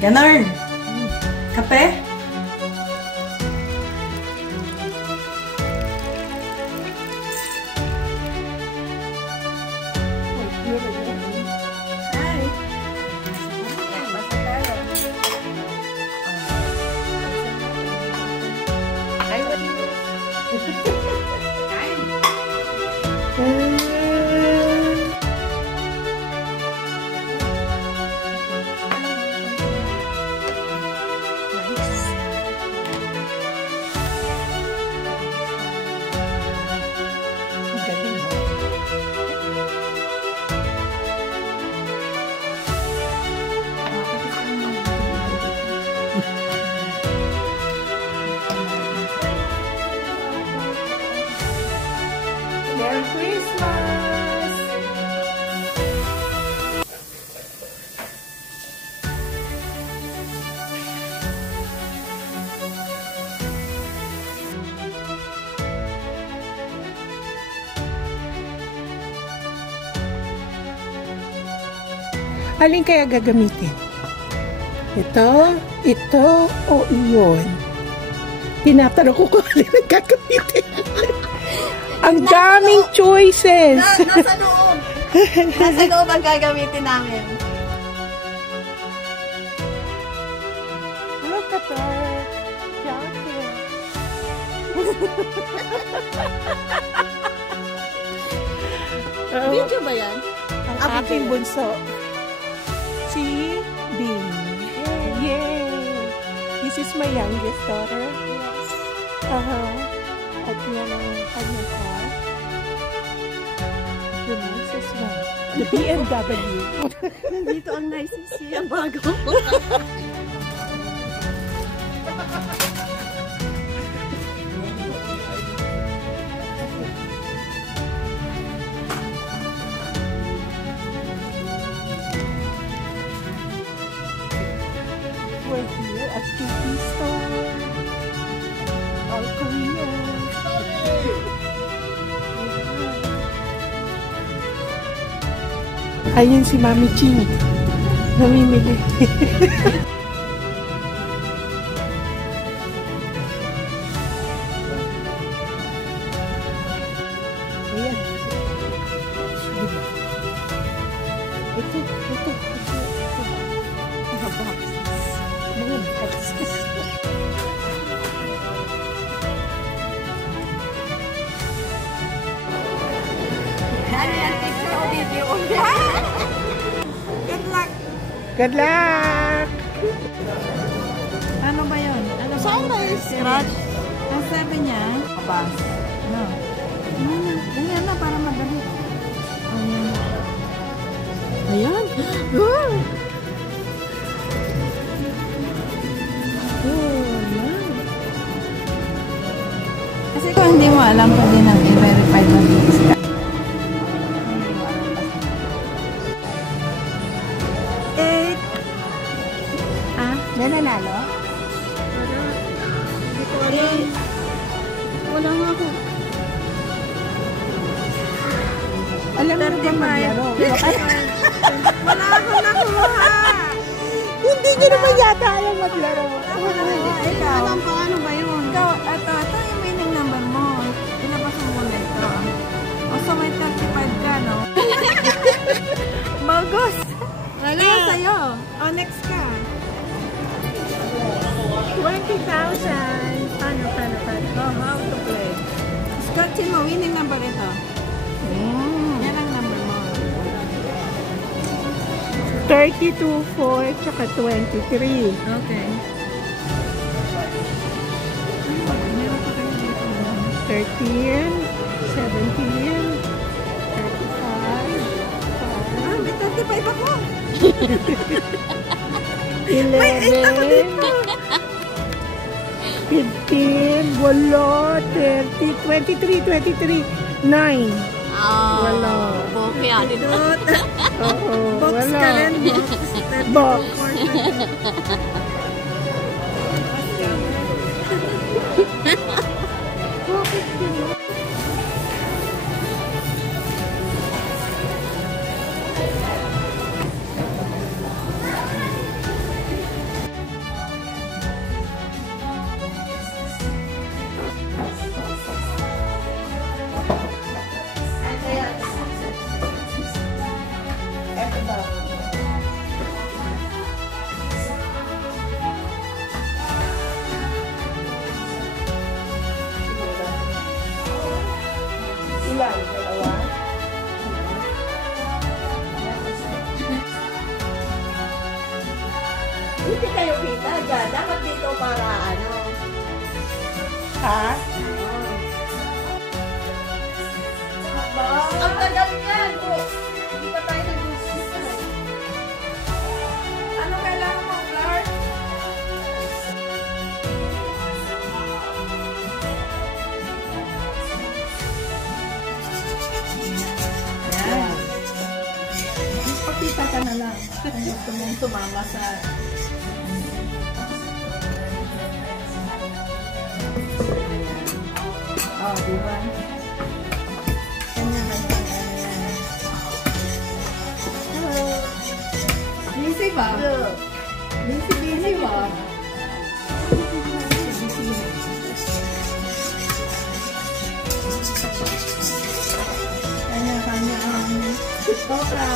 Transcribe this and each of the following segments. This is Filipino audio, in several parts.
Ganon. Kape? Merry Christmas! Alin kaya gagamitin? Ito, o iyon? Tinatanong ko kung alin ang gagamitin. Ang daming choices! Nasa loob! Nasa loob ang gagamitin namin. Look at that! Jacket! Video ba yan? Ang aking bunso. Si Bing. Yay! This is my youngest daughter. Yes. At yan ang kanyang car. The nicest one. The BMW. Nandito ang nicest siya bago. We're here at Tiki Store. All Korean. Ayun si Mami Ching. Namimili. Ayan. Ito. Mga boxes. Mga boxes. Ano yan? Picture o video? Good luck! Good luck! Ano ba yun? Ano saan ba yung scratch? Ang sabi niya? Kabas. No. Ganyan na para madali. Ayan. Ayan. Oh! Kasi kung hindi mo alam, pwede nang i-verify mo dito. Yan nanalo? Hindi ko alam. Wala nga ako. Alam mo ba maglaro? Wala akong nakuha. Hindi nyo naman yata alam maglaro. Ikaw. Alam ko ano ba yun? Ito yung winning number mo. Ilabas mo muna ito. O so may 35 ka, no? Magos. Wala. Ano sa'yo? O next ka. 20,000. Paano? Oh, how to play. Scratchin mo, winning number ito. Yan ang number mo. 32, 4, tsaka 23. Okay. 13, 17, 35, May 35 ako. 11, 15, wala, 30, 23, 9. Wala. Okay, anidot. Oo, Box wala. ka rin, Box. Ilan? Dalawa? Hindi kayo kita dyan. Dapat dito para ano. Ha? Ang tagal niyan. Hindi pa tayo nag-umpisa. Ano kailangan mo, Clark? Yan. Pakita ka na lang kung gusto mong tumama sa... Oh, diba? Kanya. Hello. Busy ba? Busy ba? Kanya ang toka.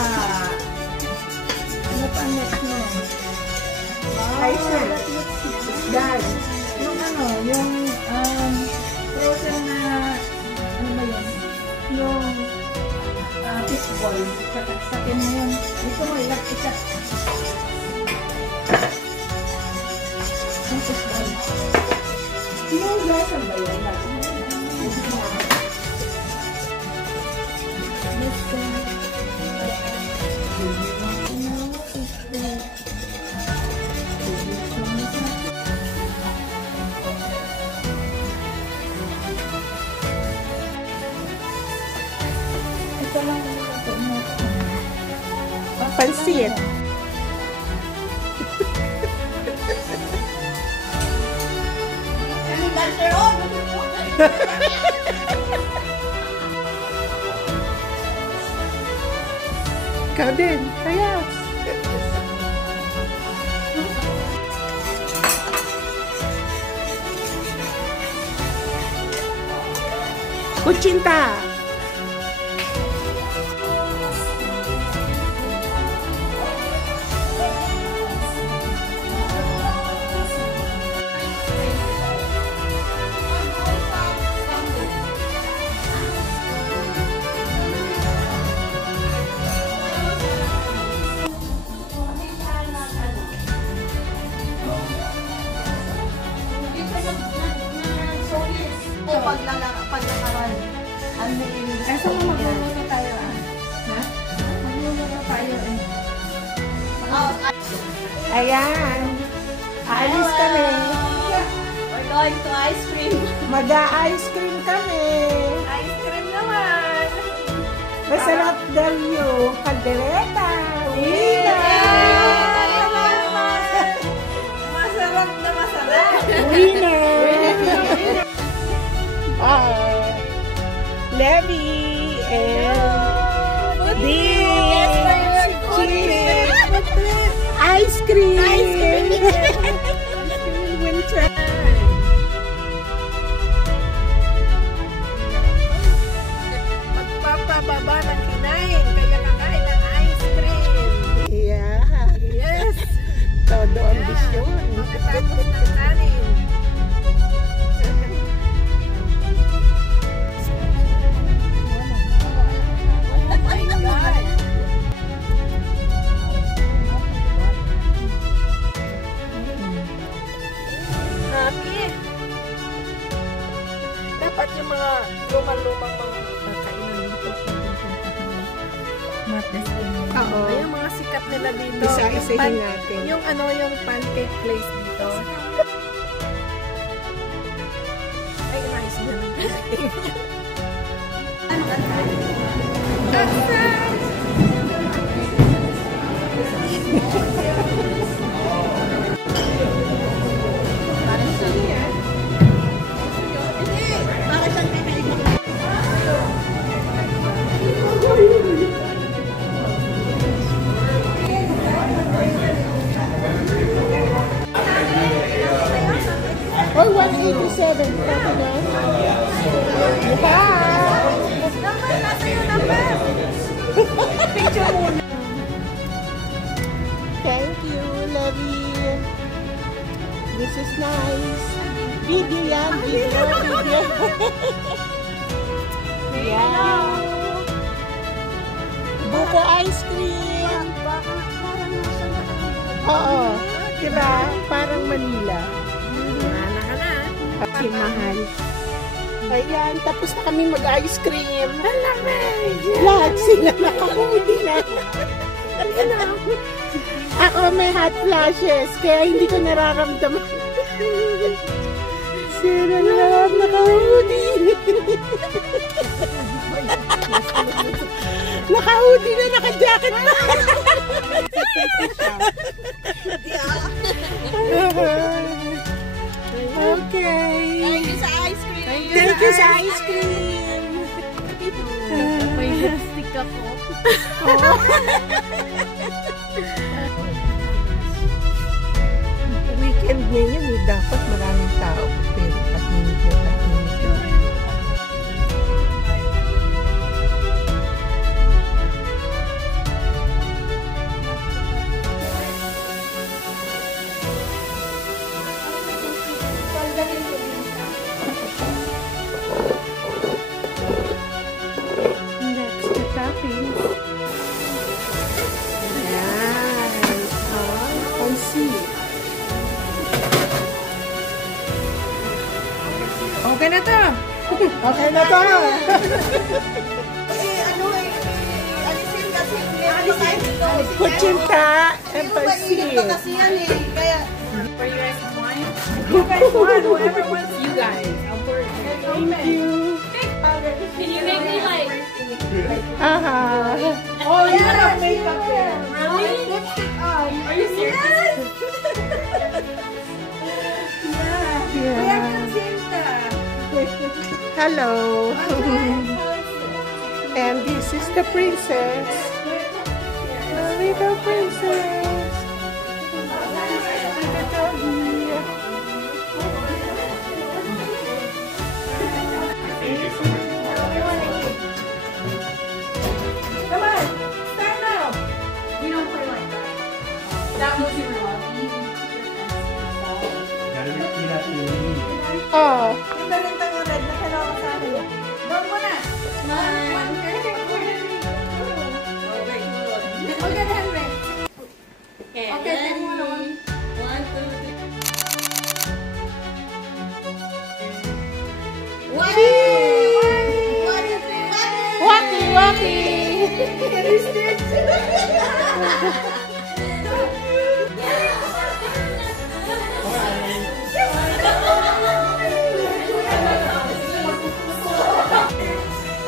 Ano pa next mo? Ay, sir. Dan. Yung ano, yung frozen na, ano ba yun? Yung fishball. Saksakin mo yun. Ito mo, ikat. Yung fishball. Yung lesson ba yun? Ito lang ito mo. Pansit. Ikaw din. Kaya. Kuchinta. Paglakaran. Eh, saan mo magluluto tayo Ha? Magluluto tayo Ayan. Aalis kami. We're going to ice cream. Mag-ice cream kami. Ice cream naman. Masarap daw yung kaldereta. Wina! Masarap na masarap. Winner! Levi and this ice cream. Winter. Magpapababa ng kinain, kaya kakain ng ice cream. Yeah. Yes. Todo ambisyon. Pagkatapos ng kanin. Oh my God. Happy. Dapat yung mga lumang-lumang mga kainan dito. Oo. Ay, yung mga sikat nila dito. Isa-isahin natin. Yung ano, yung pancake place dito. Ay, nice na. Or 187. Bye! Number, nasa yung number? Picture muna. This is nice. Video yan, video. Yeah. Buko ice cream. Oo. Diba? Parang Manila. Kasi mahal. Ayan, tapos na kami mag-ice cream. Lahat sila nakahuli na. Ako may hot flashes, kaya hindi ko nararamdaman. Sila lahat nakahuli. Nakahuli na, naka-jacket na. Okay. Thank you sa ice cream. Thank you sa ice cream. May lipstick ako. Weekend ngayon eh, dapat maraming tao. Pero tahimik na tahimik na. That's the toppings. Nice. Pansit. Okay na to. Okay na to. Alisin kasi alisin. Kutsinta and Mainit pansit. pa kasi yan eh. Kaya, For you guys wine? You guys want whoever wants you guys. I'll pour it. Thank you. Can you make me like Aha. oh yeah, makeup there. really? Lipstick on. Are you serious? Yeah. Hello. And this is the princess. The little princess. Little doggy. Come on, start now. We don't play like that. That was your lucky. Oh. Yung dalintang red na kailangan sa akin. Doon mo na. Okay, Henry. Okay, take mo na. 1, 2, 3. Waki waki.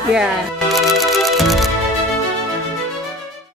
Yeah.